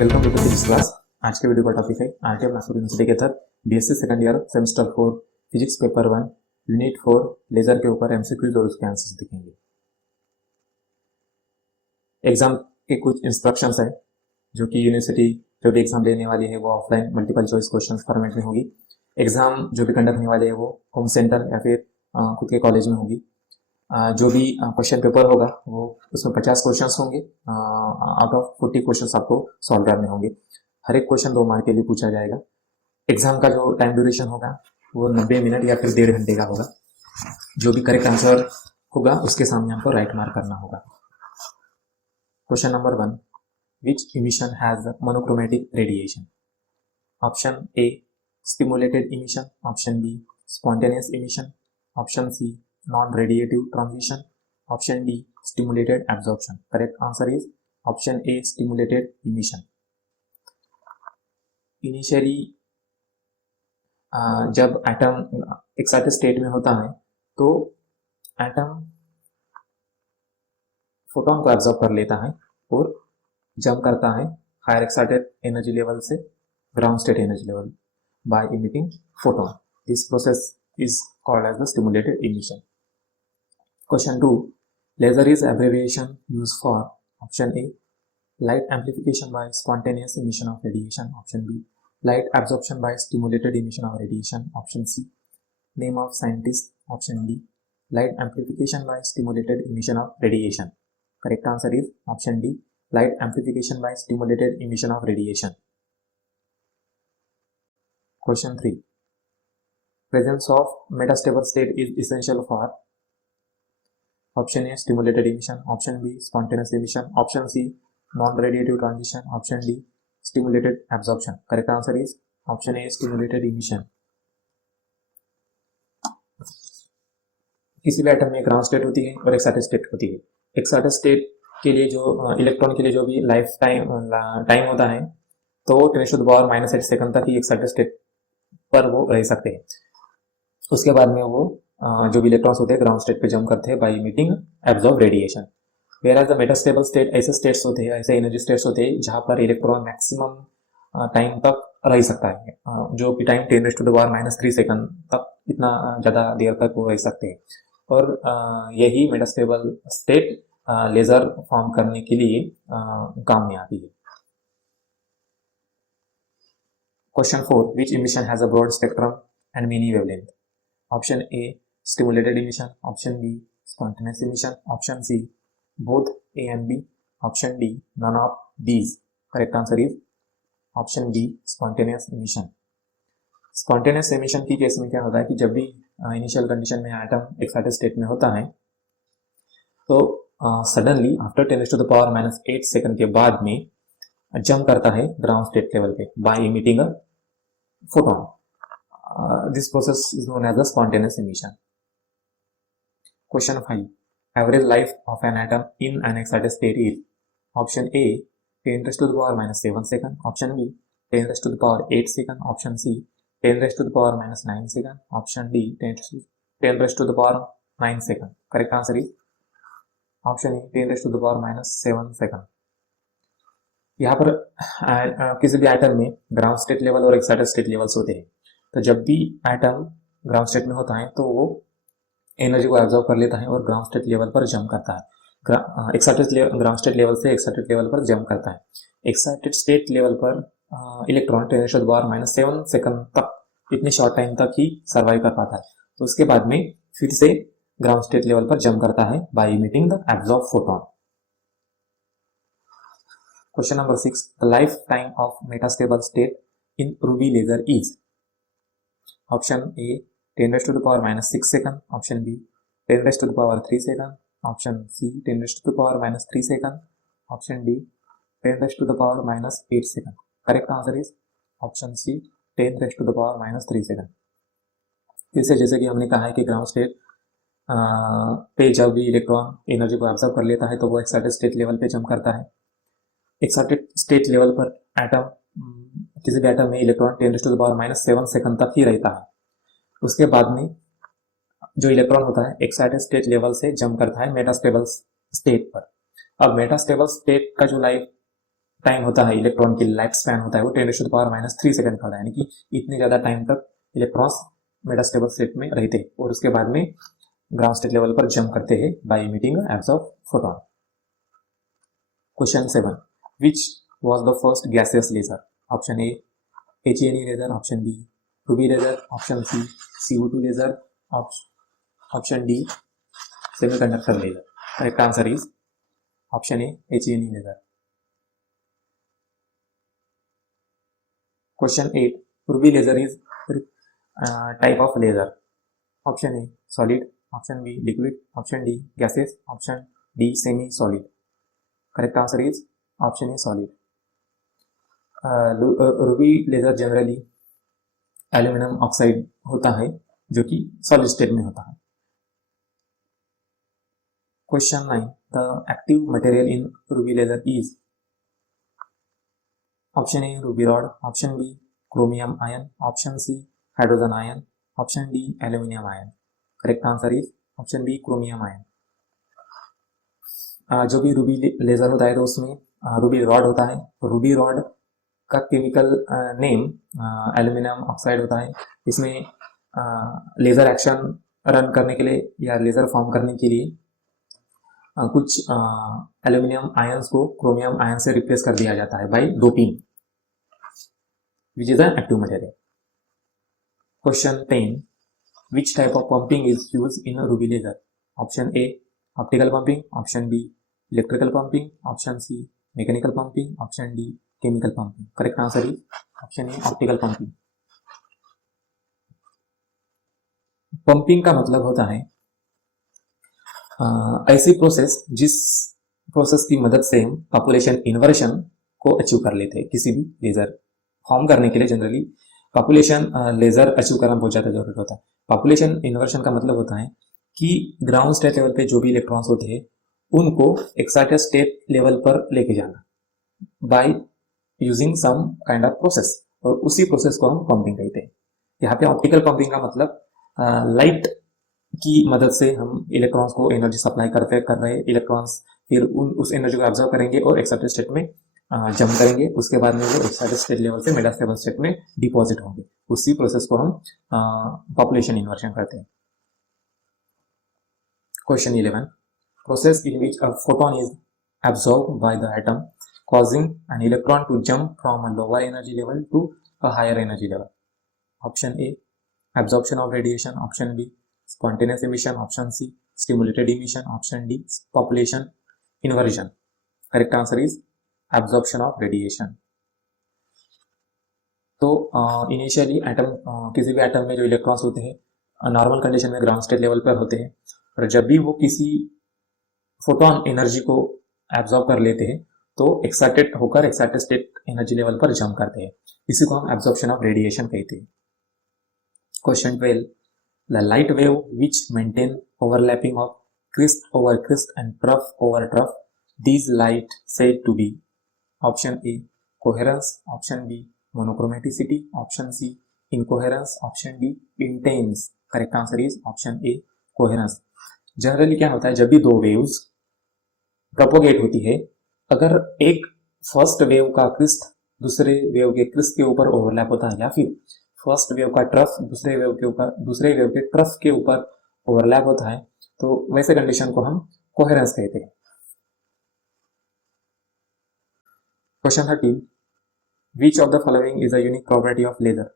Welcome to the physics class. आज के video का टॉपिक है आरटीएम नागपुर यूनिवर्सिटी के तहत BSc second year semester 4 physics paper 1 unit 4 laser के ऊपर एमसीक्यूज और उसके आंसर्स दिखेंगे। एग्जाम के कुछ इंस्ट्रक्शंस है जो कि यूनिवर्सिटी जो भी एग्जाम लेने वाली है वो offline multiple choice question format में होगी। एग्जाम जो भी कंडक्ट होने वाले है वो होम सेंटर या फिर खुद के कॉलेज में होगी। जो भी क्वेश्चन पेपर होगा वो उसमें 50 क्वेश्चंस होंगे। आउट ऑफ 40 क्वेश्चंस आपको सॉल्व करने होंगे। हर एक क्वेश्चन 2 मार्क के लिए पूछा जाएगा। एग्जाम का जो टाइम ड्यूरेशन होगा वो 90 मिनट या फिर 1.5 घंटे का होगा। जो भी करेक्ट आंसर होगा उसके सामने हमको राइट मार्क करना होगा। Question number 1, which emission has monochromatic radiation? Option A stimulated emission, option B spontaneous emission, option C non-radiative transition, option D stimulated absorption. Correct answer is option A stimulated emission. Initially जब atom excited state में होता है तो atom photon को absorb कर लेता है और जंप करता है हायर एक्साइटेड एनर्जी लेवल से ground state energy level by emitting photon. This process is called as the stimulated emission. Question 2, laser is abbreviation used for option A light amplification by spontaneous emission of radiation, option B light absorption by stimulated emission of radiation, option C name of scientist, option D light amplification by stimulated emission of radiation. Correct answer is option D light amplification by stimulated emission of radiation. Question 3, presence of metastable state is essential for option A stimulated emission, option B spontaneous emission, option C non-radiative transition, option D stimulated absorption. Correct answer is option A stimulated emission. किसी भी atom में ground state होती है और excited state होती है। Excited state के लिए जो इलेक्ट्रॉन के लिए जो भी लाइफ टाइम होता है तो 10⁻⁻8 सेकंड तक ही एक्साइटेड स्टेट पर वो रह सकते हैं। उसके बाद में वो जो भी इलेक्ट्रॉन्स होते हैं ग्राउंड स्टेट पे जंप करते हैं by emitting absorb radiation. Whereas the metastable state ऐसे स्टेट्स होते हैं, ऐसे एनर्जी स्टेट्स होते हैं जहां पर इलेक्ट्रॉन मैक्सिमम टाइम तक रह सकता है, जो कि टाइम 10⁻³ सेकंड तक इतना ज़्यादा देर तक वो रह सकते हैं। और यही मेटास्टेबल स्टेट लेजर फॉर्म करने के लिए काम में आती है। Question 4, which emission has a broad spectrum and many wavelength? Option A stimulated emission, option B spontaneous emission, option C both A and B, option D none of these. Correct answer is option B spontaneous emission. Spontaneous emission की case में क्या होता है कि जब भी initial condition में atom excited state में होता है तो सडनली आफ्टर 10⁻⁻8 सेकंड के बाद में जंप करता है ग्राउंड स्टेट लेवल पे by emitting a photon. This process is known as the spontaneous emission. Question 5, average life of an atom in an excited state is option A 10⁻⁻7 second, option B 10⁻⁸ second, option C 10⁻⁹ second, option D 10⁻⁹ second. Correct answer is option A 10⁻⁷ second. यहाँ पर किसी भी atom में ground state level और excited state levels होते हैं। तो जब भी एटम ग्राउंड स्टेट में होता है तो वो एनर्जी को एब्जॉर्ब कर लेता है और ग्राउंड स्टेट लेवल पर जंप करता है। एक्साइटेड ग्राउंड स्टेट लेवल से एक्साइटेड लेवल पर जंप करता है। एक्साइटेड स्टेट लेवल पर इलेक्ट्रॉन 10⁻⁷ सेकंड तक इतने शॉर्ट टाइम तक ही सर्वाइव कर पाता है। तो उसके बाद में फिर से ग्राउंड स्टेट लेवल पर जंप करता है by emitting the absorb photon. Question number 6, the lifetime of metastable state in ruby laser is option A 10⁻⁻6 second, option B 10⁻³ second, option C 10⁻⁻3 second, option D 10⁻⁻8 second. Correct answer is option C 10⁻⁻3 second. फिर से जैसे कि हमने कहा है कि ground state पे जब भी इलेक्ट्रॉन एनर्जी को एब्जॉर्ब कर लेता है तो वो एक्साइटेड स्टेट लेवल पे जंप करता है। एक्साइटेड स्टेट लेवल पर एटम किसी भी एटम में इलेक्ट्रॉन 10⁻⁷ सेकंड तक ही रहता है। उसके बाद में जो इलेक्ट्रॉन होता है एक्साइटेड स्टेट लेवल से जंप करता है मेटास्टेबल स्टेट पर। अब मेटास्टेबल स्टेट का जो लाइफ टाइम होता है इलेक्ट्रॉन की लाइफ स्पैन होता है वो 10⁻³ सेकंड का होता है, यानी कि इतने ज़्यादा टाइम तक इलेक्ट्रॉन्स मेटास्टेबल स्टेट में रहते हैं और उसके बाद में ग्राउंड स्टेट लेवल पर जंप करते हैं by emitting absorb photon. Question 7, which was the first gaseous laser? Option A, HENE laser. Option B, ruby laser. Option C, CO2 laser. Option D, semiconductor laser. Correct answer is option A, HENE laser. Question 8, ruby laser is type of laser. Option A, solid. Option B, liquid. Option D, gaseous. Option D, semi-solid. Correct answer is option A, solid. Ruby laser generally aluminium oxide होता है जो कि solid state में होता है। Question 9, the active material in ruby laser is option A ruby rod, option B chromium ion, option C hydrogen ion, option D aluminium ion. Correct answer is option B chromium ion. जो भी Ruby laser होता है तो उसमें Ruby rod होता है। Ruby rod का chemical name aluminium oxide होता है। इसमें लेज़र एक्शन रन करने के लिए या लेज़र फॉर्म करने के लिए कुछ एल्यूमिनियम आयंस को क्रोमियम आयन से रिप्लेस कर दिया जाता है by doping, which is an active material. Question 10, which type of pumping is use in ruby laser? Option A optical pumping, option B electrical pumping, option C mechanical pumping, option D chemical pumping. Correct answer is option A optical pumping. Pumping का मतलब होता है ऐसी process जिस process की मदद से हम पॉपुलेशन इन्वर्शन को अचीव कर लेते हैं। किसी भी लेजर फॉर्म करने के लिए जनरली पॉपुलेशन लेजर अचीव करना बहुत ज़्यादा जरूरी होता है। पॉपुलेशन इन्वर्शन का मतलब होता है कि ग्राउंड स्टेट लेवल पे जो भी इलेक्ट्रॉन्स होते हैं उनको एक्साइटेड स्टेट लेवल पर लेके जाना by using some kind of process, और उसी प्रोसेस को हम पंपिंग कहते हैं। यहाँ पे ऑप्टिकल पंपिंग का मतलब लाइट की मदद से हम इलेक्ट्रॉन्स को एनर्जी सप्लाई कर रहे हैं। इलेक्ट्रॉन्स फिर उस एनर्जी को ऑब्जर्व करेंगे और एक्साइटेड स्टेट में जंप करेंगे। उसके बाद में वो एक्साइटेड स्टेट लेवल से मेटास्टेबल स्टेट में डिपॉजिट होंगे। उसी प्रोसेस को हम पॉपुलेशन इन्वर्शन कहते हैं। Question 11, process in which a photon is absorbed by the atom causing an electron to jump from a lower energy level to a higher energy level. Option A, absorption of radiation. Option B, spontaneous emission. Option C, stimulated emission. Option D, population inversion. Correct answer is absorption of radiation. तो initially atom किसी भी atom में जो electrons होते हैं normal condition में ground state level पर होते हैं, और जब भी वो किसी फोटोन एनर्जी को एब्जॉर्ब कर लेते हैं तो एक्साइटेड होकर एक्साइटेड स्टेट एनर्जी लेवल पर जंप करते हैं। इसी को हम एब्जॉर्प्शन ऑफ रेडिएशन कहते हैं। Question 12, the light wave which maintain overlapping of crest over crest and trough over trough, these light said to be. Option A coherence, option B monochromaticity, option C incoherence, option D intense. Correct answer is option A coherence. Generally क्या होता है, जब भी दो waves propagate होती है, अगर एक फर्स्ट वेव का क्रिस्ट दूसरे वेव के क्रिस्ट के ऊपर ओवरलैप होता है या फिर फर्स्ट वेव का ट्रफ दूसरे वेव के ट्रफ के ऊपर ओवरलैप होता है, तो वैसे कंडीशन को हम कोहेरेंस कहते हैं। Question 13, which of the following is a unique property of laser?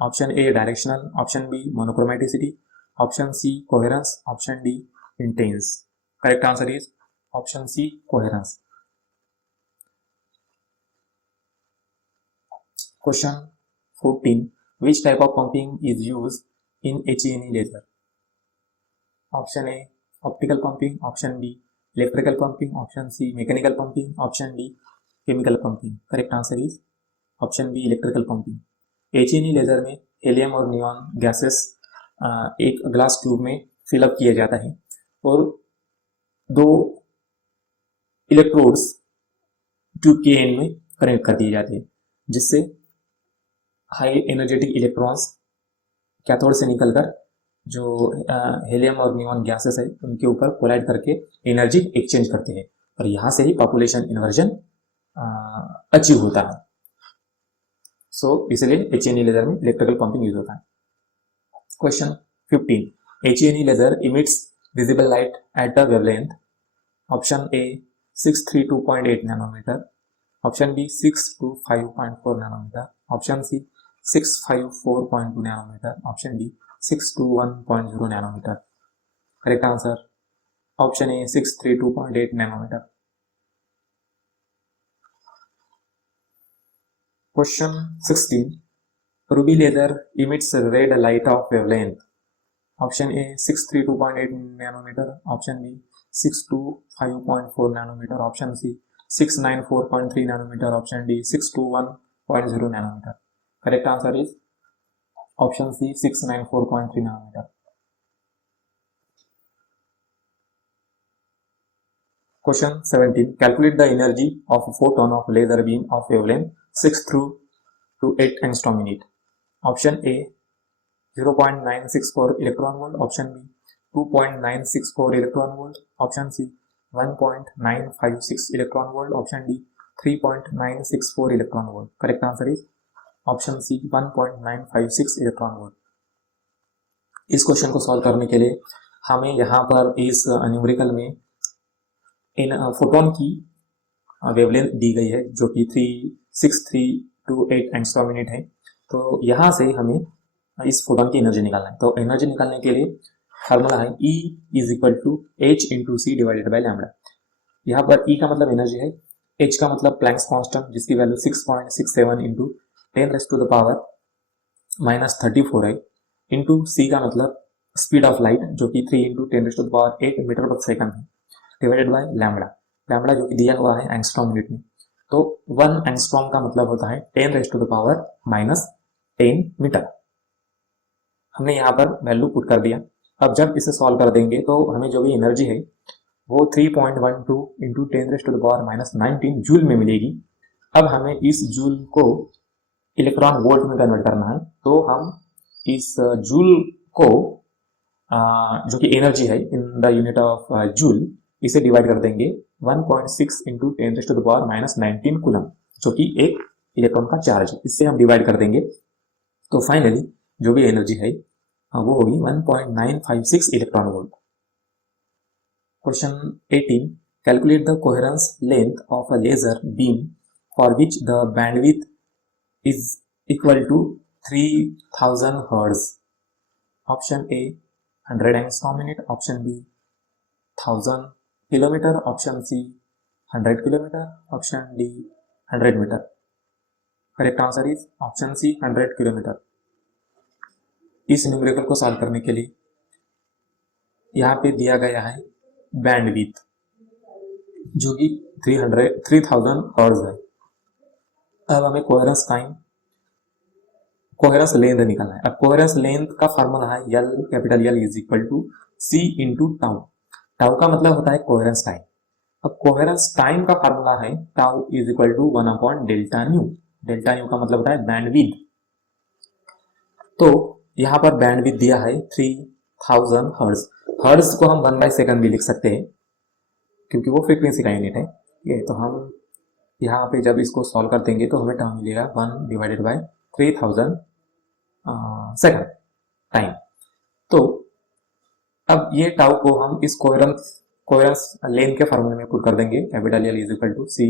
Option A directional, option B monochromaticity, option C coherence, option D intense. Correct answer is option C coherence. Question 14, which type of pumping is used in HENE laser? Option A optical pumping, option B electrical pumping, option C mechanical pumping, option D chemical pumping. Correct answer is option B electrical pumping. HENE laser में helium और neon gases एक glass tube में fill up किया जाता है और दो electrodes tube के एंड में कनेक्ट कर दिए जाते हैं, जिससे हाई एनर्जेटिक इलेक्ट्रॉन्स कैथोड से निकलकर जो हेलियम और नियॉन गैसेस है उनके ऊपर कोलाइड करके एनर्जी एक्सचेंज करते हैं, और यहाँ से ही पॉपुलेशन इन्वर्जन अचीव होता है। सो इसलिए HENE लेजर में इलेक्ट्रिकल पंपिंग यूज होता है। Question 15, HENE laser emits visible light at the wavelength option A 632.8 nanometer, option B 625.4 nanometer, option C 654.2 nanometer, option D 621.0 nanometer. Correct answer option A 632.8 nanometer. Question 16, ruby laser emits red light of wavelength option A 632.8 nanometer, option B 625.4 nanometer, option C 694.3 nanometer, option D 621.0 nanometer. Correct answer is option C 694.3 nanometer. Question 17, calculate the energy of a photon of laser beam of wavelength 6 through to 8 angstrom unit. Option A 0.964 electron volt, option B 2.964 electron volt, option C 1.956 electron volt, option D 3.964 electron volt. Correct answer is option C 1.956 electron volt. इस question को solve करने के लिए हमें यहाँ पर इस numerical में इन फोटोन की वेवलेंथ दी गई है जो कि 36328 एंगस्ट्रॉम यूनिट है। तो यहाँ से हमें इस फोटोन की एनर्जी निकालना है। तो एनर्जी निकालने के लिए फार्मूला है E is equal to H into C divided by lambda. यहाँ पर E का मतलब एनर्जी है, H का मतलब प्लैंक्स कांस्टेंट जिसकी value 6.67 into 10 to the power -34 है, इंटू C का मतलब स्पीड ऑफ लाइट जो कि 3 into 10 to the power 8 meter per second है, डिवाइडेड बाय लैम्बडा। लैम्बडा जो कि दिया हुआ है एंगस्ट्रॉम यूनिट में। तो 1 एंगस्ट्रॉम का मतलब होता है 10 टू द पावर -10 मीटर। हमने यहाँ पर वैल्यू पुट कर दिया। अब जब इसे सॉल्व कर देंगे तो हमें जो भी एनर्जी है वो 3.12 into 10 to the power -19 joule में मिलेगी। अब हमें इस जूल को इलेक्ट्रॉन वोल्ट में कन्वर्ट करना है। तो हम इस जूल को जो कि एनर्जी है in the unit of joule, इसे डिवाइड कर देंगे 1.6 into 10 to the power -19 coulomb जो कि एक इलेक्ट्रॉन का चार्ज है। इससे हम डिवाइड कर देंगे तो फाइनली जो भी एनर्जी है वो होगी 1.956 electron volt. Question 18, calculate the coherence length of a laser beam for which the bandwidth is equal to 3000 hertz. Option A 100 angstrom unit, option B 1000 kilometer, option C 100 kilometer, option D 100 meter. Correct answer is option C 100 kilometer. इस numerical को solve करने के लिए यहाँ पे दिया गया है बैंडविड्थ जो कि 3000 हर्ट्ज है। अब हमें कोहेरेंस टाइम, कोहेरेंस लेंथ निकालना है। अब कोहेरेंस लेंथ का फार्मूला है L, capital L is equal to C into tau. Tau का मतलब होता है कोहेरेंस टाइम। अब कोहेरेंस टाइम का फार्मूला है tau is equal to 1 upon delta nu. Delta nu का मतलब होता है बैंडविड्थ। तो यहाँ पर बैंडविड्थ दिया है 3000 हर्ट्ज। हर्ट्ज को हम 1 बाय सेकंड भी लिख सकते हैं क्योंकि वो फ्रीक्वेंसी का यूनिट है। ये तो हम यहाँ पे जब इसको सॉल्व कर देंगे तो हमें टाइम मिलेगा 1 डिवाइडेड बाय 3000 सेकंड टाइम। तो अब ये टाउ को हम इस कोहेरेंस लेंथ के फॉर्मूले में पुट कर देंगे। Capital L is equal to C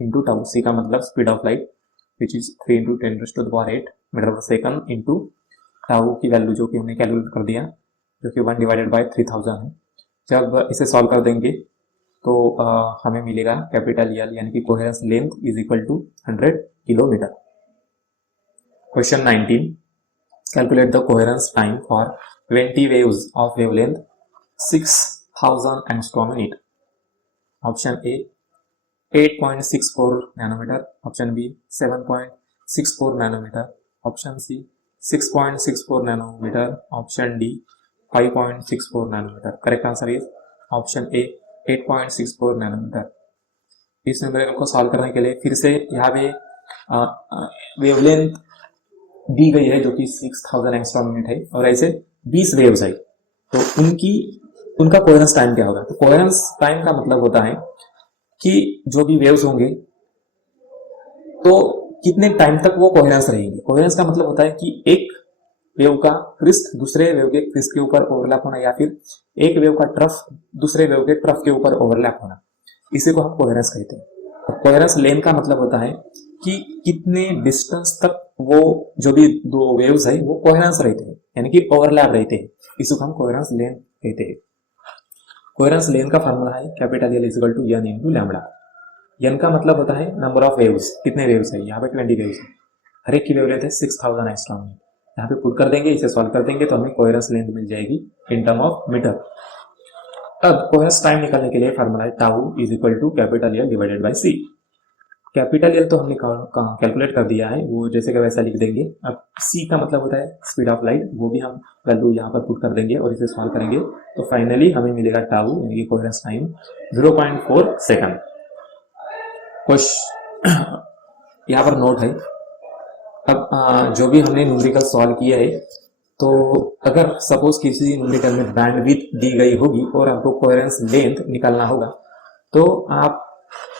into tau. C का मतलब speed of light which is 3 into 10 to the power 8 meter per second into tau की वैल्यू जो कि हमने कैलकुलेट कर दिया जो कि 1 डिवाइडेड बाय 3000 है। जब इसे सॉल्व कर देंगे तो हमें मिलेगा कैपिटल L यानी कि coherence length is equal to 100 kilometer. Question 19, calculate the coherence time for 20 waves of wavelength 6000 angstrom unit. Option A 8.64 nanometer, option B 7.64 nanometer, option C 6.64 nanometer, option D 5.64 nanometer. Correct answer is option A 8.64 nanometer. इस numerical को solve करने के लिए फिर से यहाँ पे wavelength दी गई है जो कि 6000 एंगस्ट्रॉम यूनिट है और ऐसे 20 वेव्स है। तो उनका कोहेरेंस टाइम क्या होगा? तो कोहेरेंस टाइम का मतलब होता है कि जो भी वेव्स होंगे तो कितने टाइम तक वो कोहेरेंस रहेगी। कोहेरेंस का मतलब होता है कि एक वेव का क्रिस्ट दूसरे वेव के क्रिस्ट के ऊपर ओवरलैप होना, या फिर एक वेव का ट्रफ दूसरे वेव के ट्रफ के ऊपर ओवरलैप होना, इसी को हम कोहेरेंस कहते हैं। कोहेरेंस लेंथ का मतलब होता है कि कितने डिस्टेंस तक वो जो भी दो वेव्स है वो कोहेरेंस रहते हैं, यानी कि ओवरलैप रहते हैं, इसी को हम कोहेरेंस लेंथ कहते हैं। कोहेरेंस लेंथ का फार्मूला है capital L equal to n into lambda. n का मतलब होता है नंबर ऑफ वेव्स, कितने वेव्स है, यहाँ पे 20 वेव्स है, हर एक की वेवलेंथ है 6000 एंगस्ट्रॉम। यहाँ पे पुट कर देंगे, इसे सॉल्व कर देंगे तो हमें कोहेरेंस लेंथ मिल जाएगी इन टर्म ऑफ मीटर। अब कोहेरेंस टाइम निकालने के लिए फार्मूला है tau is equal to capital L divided by C. Capital L तो हमने कैलकुलेट कर दिया है, वो जैसे कि वैसा लिख देंगे। अब C का मतलब होता है स्पीड ऑफ लाइट, वो भी हम वैल्यू यहाँ पर पुट कर देंगे और इसे सॉल्व करेंगे तो फाइनली हमें मिलेगा टाउ यानी कि कोहेरेंस टाइम 0.4 सेकंड। यहाँ पर नोट है, अब जो भी हमने न्यूमेरिकल सॉल्व किया है, तो अगर सपोज किसी न्यूमेरिकल में बैंडविड्थ दी गई होगी और आपको कोहेरेंस लेंथ निकालना होगा, तो आप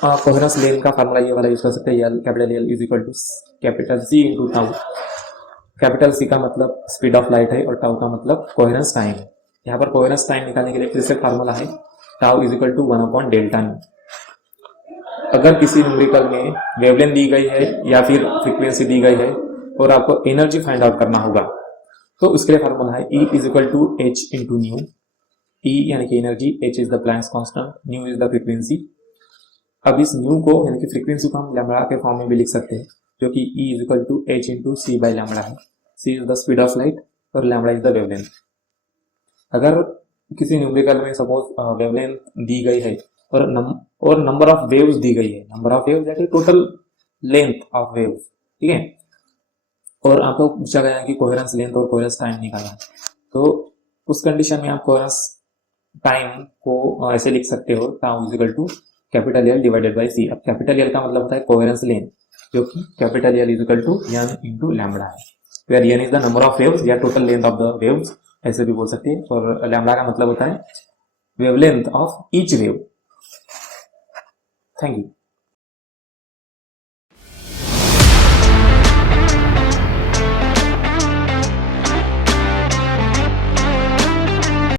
कोहेरेंस लेंथ का फार्मूला ये वाला यूज कर सकते हैं, capital L is equal to capital C into tau. Capital C का मतलब स्पीड ऑफ लाइट है और टाउ का मतलब कोहेरेंस टाइम है। यहाँ पर कोहेरेंस टाइम निकालने के लिए फिर से फार्मूला है टाउ इज इक्वल टू 1/डेल्टा न्यू। अगर किसी न्यूमेरिकल में वेवलेंथ दी गई है या फिर फ्रीक्वेंसी दी गई है और आपको एनर्जी फाइंड आउट करना होगा, तो उसके लिए फार्मूला है E is equal to H into nu. E यानी कि energy, H is the Planck's constant, nu is the frequency. अब इस न्यू को यानी कि फ्रीक्वेंसी को हम लैम्बडा के फॉर्म में भी लिख सकते हैं, जो कि E is equal to H into C by lambda है। C is the speed of light और लैम्बडा इज द वेवलेंथ। अगर किसी न्यूमेरिकल में सपोज वेवलेंथ दी गई है और नंबर ऑफ वेव्स दी गई है, नंबर ऑफ वेव्स यानी टोटल लेंथ ऑफ वेव्स, ठीक है, और आपको पूछा गया है कि कोहेरेंस लेंथ और कोहेरेंस टाइम निकालना, तो उस कंडीशन में आप कोहेरेंस टाइम को ऐसे लिख सकते हो tau is equal to capital L divided by C। अब कैपिटल L का मतलब होता है कोहेरेंस लेंथ, जो कि capital L is equal to n into lambda है, where n is the number of waves या total length of the waves, ऐसे भी बोल सकते हैं, और लैम्बडा का मतलब होता है wavelength of each wave. Thank you.